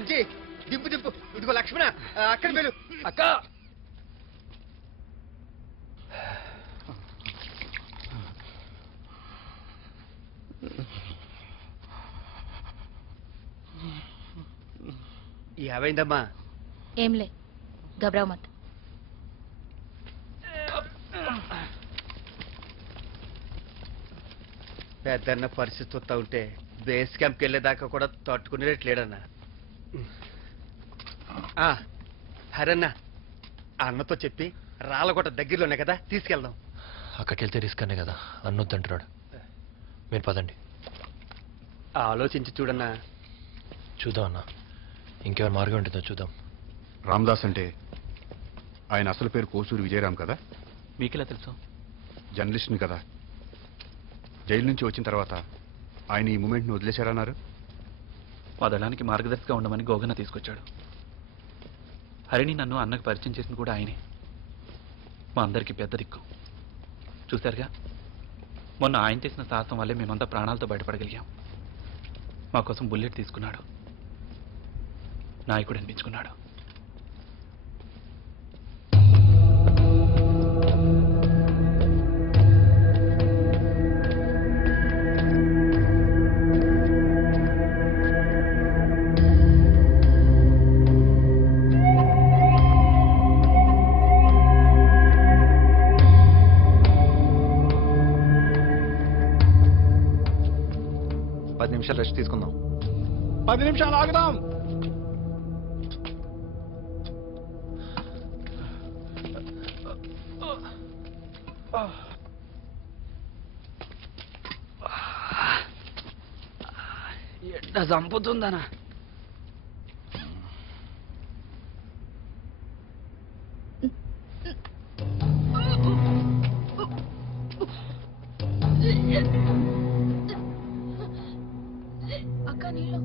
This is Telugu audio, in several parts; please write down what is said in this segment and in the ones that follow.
అంచి దింపు దింపు. ఇదిగో లక్ష్మణ అక్కడ వెళ్ళు. అక్క ఏమైందమ్మా? ఏంలే, గబరావు మత్. పెద్దన్న పరిస్థితి వస్తా ఉంటే బేస్ క్యాంప్కి వెళ్ళేదాకా కూడా తట్టుకునేట్లేడన్నా. హరన్న అన్నతో చెప్పి రాళ్ళగొట్ట దగ్గరలోనే కదా, తీసుకెళ్దాం. అక్కడికి వెళ్తే రిస్క్ అనే కదా అన్నొద్దంటున్నాడు. మీరు పదండి. ఆలోచించి చూడన్నా. చూద్దాం అన్న, ఇంకేమైనా మార్గం ఉంటుందో చూద్దాం. రామదాస్ అంటే ఆయన అసలు పేరు కోసూరి విజయరామ్ కదా? మీకెలా తెలుసు? జర్నలిస్ట్ని కదా. జైలు నుంచి వచ్చిన తర్వాత ఆయన ఈ మూమెంట్ని వదిలేశారన్నారు. మా దళానికి మార్గదర్శిగా ఉండమని గోగన్న తీసుకొచ్చాడు. హరిని నన్ను అన్నకు పరిచయం చేసింది కూడా ఆయనే. మా అందరికీ పెద్ద దిక్కు. చూశారుగా, మొన్న ఆయన చేసిన సాహసం వల్లే మేమంతా ప్రాణాలతో బయటపడగలిగాం. మా కోసం బుల్లెట్ తీసుకున్నాడు, నాయకుడు అనిపించుకున్నాడు. రెస్ట్ తీసుకుందాం. 10 నిమిషాలు ఆగుదాం. ఎండ చంపుతుందనా? అక్క నీళ్ళు.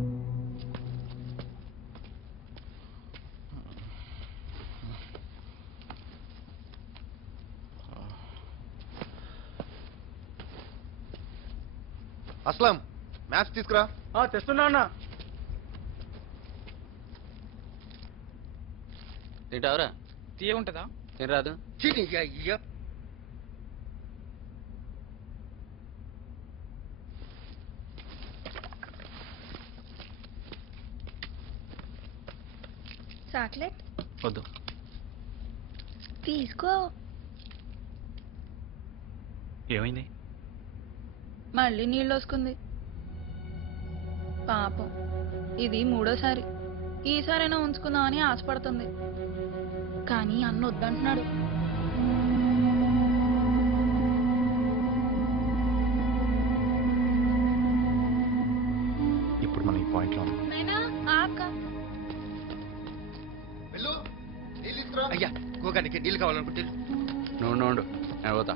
అస్లాం, మ్యాప్స్ తీసుకురా. తెస్తున్నా అన్న. తింటావరా? తీయ ఉంటుందా? తినరాదు? చాక్లెట్ వద్దు. తీసుకో. ఏమైంది? మళ్ళీ నీళ్ళు వస్తుంది. పాపం, ఇది 3వ సారి. ఈసారైనా ఉంచుకుందామని ఆశపడుతుంది, కానీ అన్న వద్దంటున్నాడు. ఇప్పుడు మనం ఈ పాయింట్లో ఉన్నాం. అయ్యా గోగానికి నీళ్ళు కావాలనుకుంటే నుండు నేను పోతా.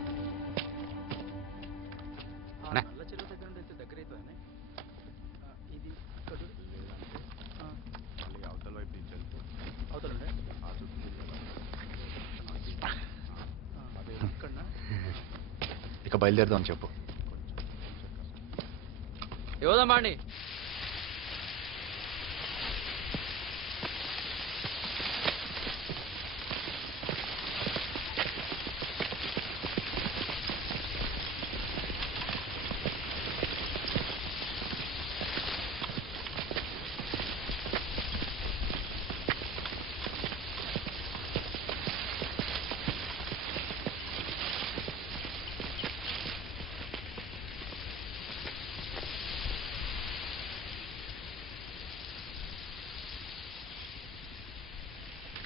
ఇక బయలుదేరదాం చెప్పు. యోదమ్మా అండి.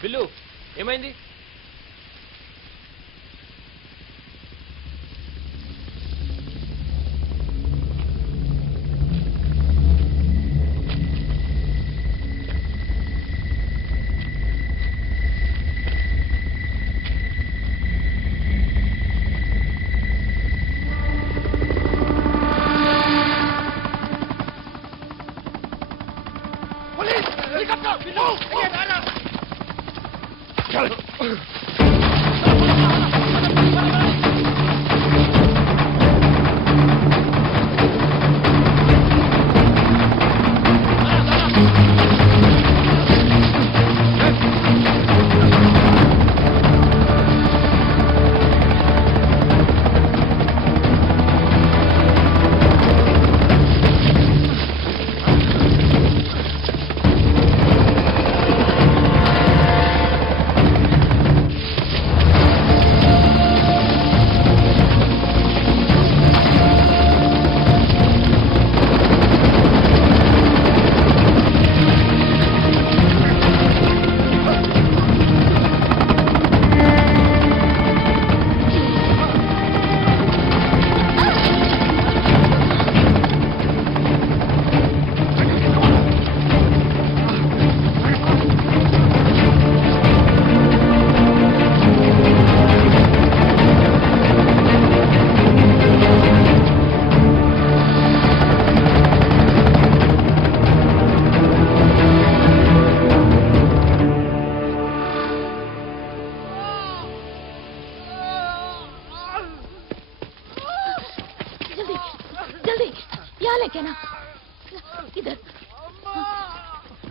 బిల్లు ఏమైంది? Police helicopter. यहाँ लेके ना इधर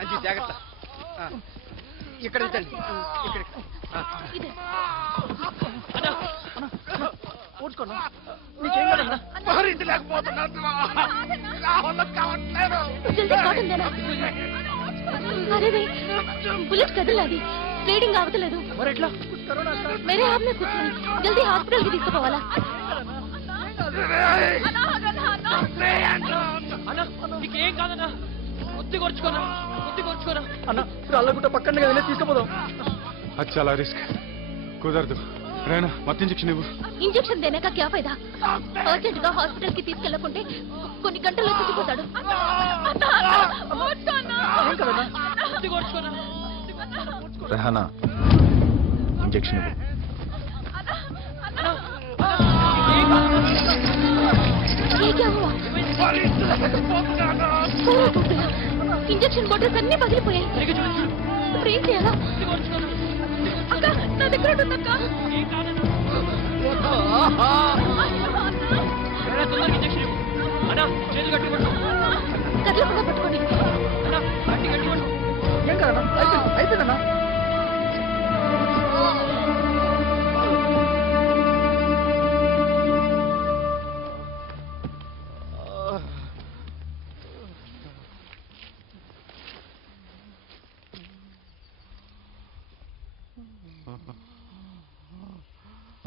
అంజీ జాగ్రత్త ఇక్కడ ఉంచండి ఇక్కడ इधर ఊడ్చుకోనా నీకేం కదన్నా మారింటి లేకపోతున్నాను నా వల్ల కావట్లేదు जल्दी కాటన్ देना अरे रे बुलेट కదలది ట్రేడింగ్ అవతలేదు మరి ఎట్లా मेरे हाथ में कुछ नहीं जल्दी हॉस्पिटल की తీసుకుపోవాలా నీకేం కాదన్నా బుద్ధి కొరుచుకోనా అన్న రాళ్ళగుట్ట పక్కన కదలే తీసుకుపోదాం అది చాలా రిస్క్ కుదరదు రేనా మత్తు ఇంజెక్షన్ ఇవ్వు. ఇంజెక్షన్ देने का क्या फायदा अर्जेंट గా హాస్పిటల్ కి తీసుకెళ్లకుంటే కొన్ని గంటల్లో చచ్చిపోతాడు ఏం కదన్నా బుద్ధి కొరుచుకోనా రెహానా ఇంజెక్షన్ ఇవ్వు. ये क्या हुआ पूरा टूट गया ఇంజెక్షన్ బాటిల్స్ అన్ని పగిలిపోయాయి బ్రేక్ చేయాలా అక్క నా దగ్గర ఉంటుందక్క ఇంజక్షన్ అన్నా చేతులు కట్టుకోండి కదలకుండా పట్టుకోండి అన్నా గట్టి కట్టుకోండి ఏం కదన్నా అయిపోయిందన్నా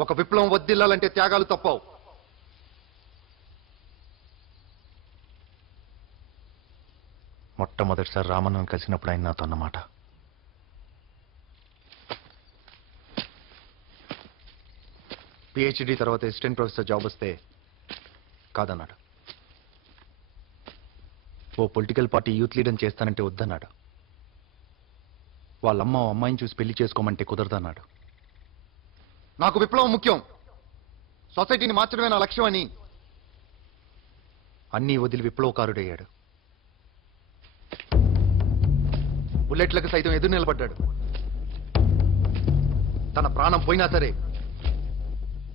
ఒక విప్లవం వద్దిల్లాలంటే త్యాగాలు తప్పవు. మొట్టమొదటిసారి రామన్నను కలిసినప్పుడు ఆయన నాతో అన్నమాట, పిహెచ్డి తర్వాత అసిస్టెంట్ ప్రొఫెసర్ జాబ్ వస్తే కాదన్నాడు. ఓ పొలిటికల్ పార్టీ యూత్ లీడర్ చేస్తానంటే వద్దన్నాడు. వాళ్ళమ్మ ఓ అమ్మాయిని చూసి పెళ్లి చేసుకోమంటే కుదరదన్నాడు. నాకు విప్లవం ముఖ్యం, సొసైటీని మార్చడమే నా లక్ష్యం అని అన్నీ వదిలి విప్లవకారుడయ్యాడు. బుల్లెట్లకు సైతం ఎదురు నిలబడ్డాడు. తన ప్రాణం పోయినా సరే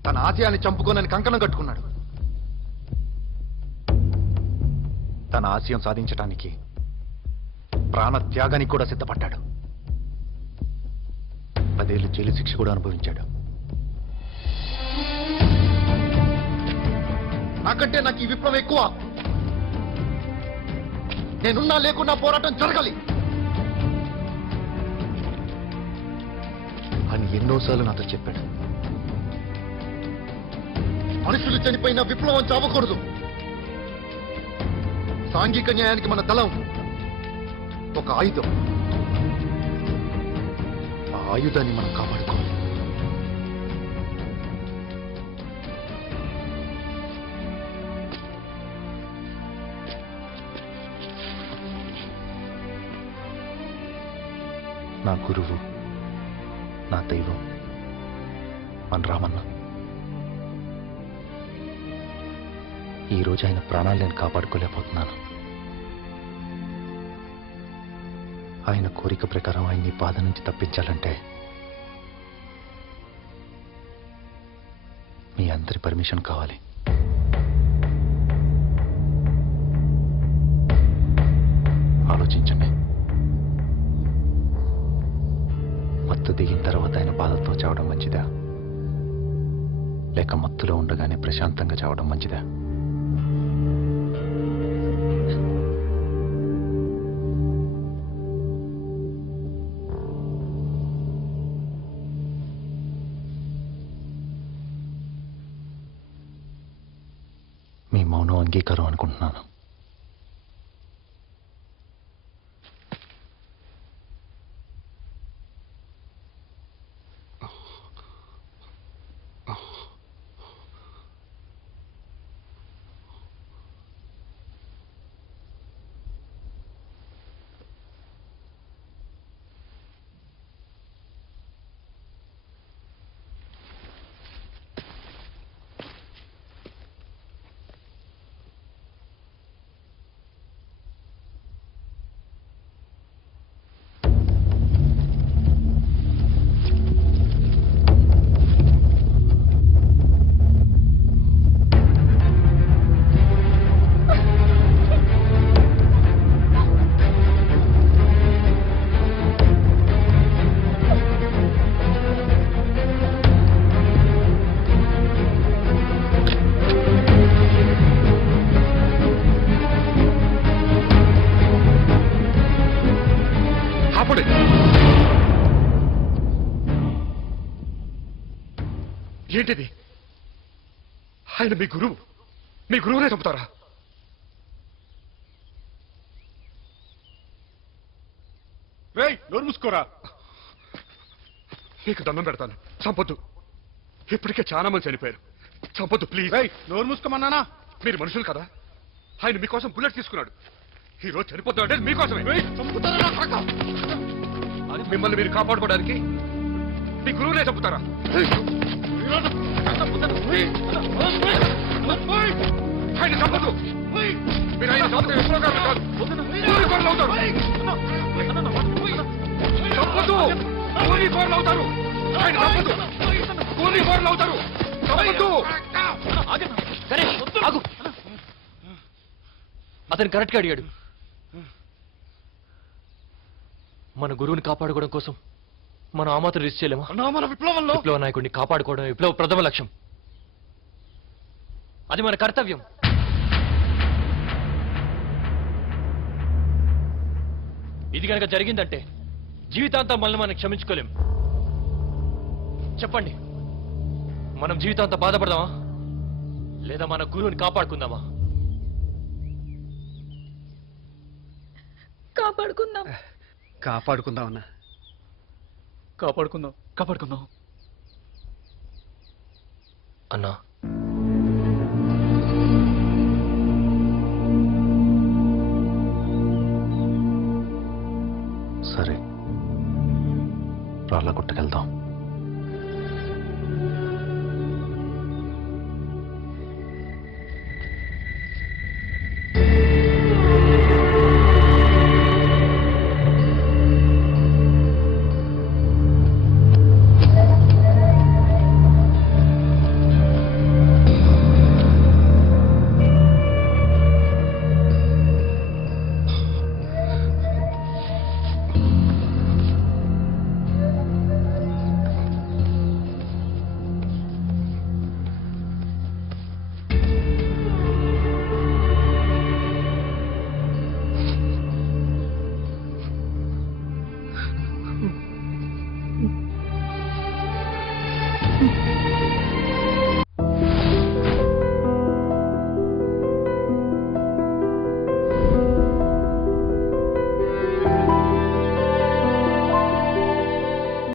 తన ఆశయాన్ని చంపుకోనని కంకణం కట్టుకున్నాడు. తన ఆశయం సాధించడానికి ప్రాణ త్యాగానికి కూడా సిద్ధపడ్డాడు. 10 ఏళ్ళు జైలు శిక్ష కూడా అనుభవించాడు. నాకంటే నాకు ఈ విప్లవం ఎక్కువ. నేనున్నా లేకున్నా పోరాటం జరగాలి అని ఎన్నోసార్లు నాతో చెప్పాడు. మనుషులు చనిపోయిన విప్లవం చావకూడదు. సాంఘిక న్యాయానికి మన దళం ఒక ఆయుధం. ఆ ఆయుధాన్ని మనం కాపాడుకోవాలి. నా గురువు, నా దైవం మన రామన్న. ఈరోజు ఆయన ప్రాణాలు నేను కాపాడుకోలేకపోతున్నాను. ఆయన కోరిక ప్రకారం ఆయన్ని బాధ నుంచి తప్పించాలంటే మీ అందరి పర్మిషన్ కావాలి. ఆలోచించండి. మత్తు దిగిన తర్వాత ఆయన బాధతో చావడం మంచిదా, లేక మత్తులో ఉండగానే ప్రశాంతంగా చావడం మంచిదా? మీ మౌనం అంగీకారం అనుకుంటున్నాను. ఏంటిది? ఆయన మీ గురువు. మీ గురువునే చంపుతారా? రేయ్, నోరు మూసుకోరా. నీకు దండం పెడతాను, చంపొద్దు. ఇప్పటికే చాలా మంది చనిపోయారు. చంపొద్దు ప్లీజ్. నోరు మూసుకోమన్నానా? మీరు మనుషులు కదా. ఆయన మీకోసం బుల్లెట్ తీసుకున్నాడు. ఈ రోజు చనిపోతాడు అంటే మీకోసమే. మిమ్మల్ని మీరు కాపాడుకోవడానికి మీ గురువునే చంపుతారా? ఆయన చంపదు. మీరు ఆయన చంపితే విప్లవకారులు కాదు, కూలికోరులు అవుతారు. చంపదు, కూలికోరులు అవుతారు. ఆయన చంపదు, కూలికోరులు అవుతారు. చంపదు. గణేష్, ఆగు. అతను కరెక్ట్గా అడిగాడు. మన గురువుని కాపాడుకోవడం కోసం మనం ఆ మాత్రం రిస్క్ చేయలేమా? మన విప్లవంలో విప్లవ నాయకుడిని కాపాడుకోవడం విప్లవ ప్రథమ లక్ష్యం. అది మన కర్తవ్యం. ఇది కనుక జరిగిందంటే జీవితాంతం మనల్ని మనం క్షమించుకోలేం. చెప్పండి, మనం జీవితాంతం బాధపడదామా లేదా మన గురువుని కాపాడుకుందామా? కాపాడుకుందాం. కాపాడుకుందామన్నా. కాపాడుకుందాం. అన్నా,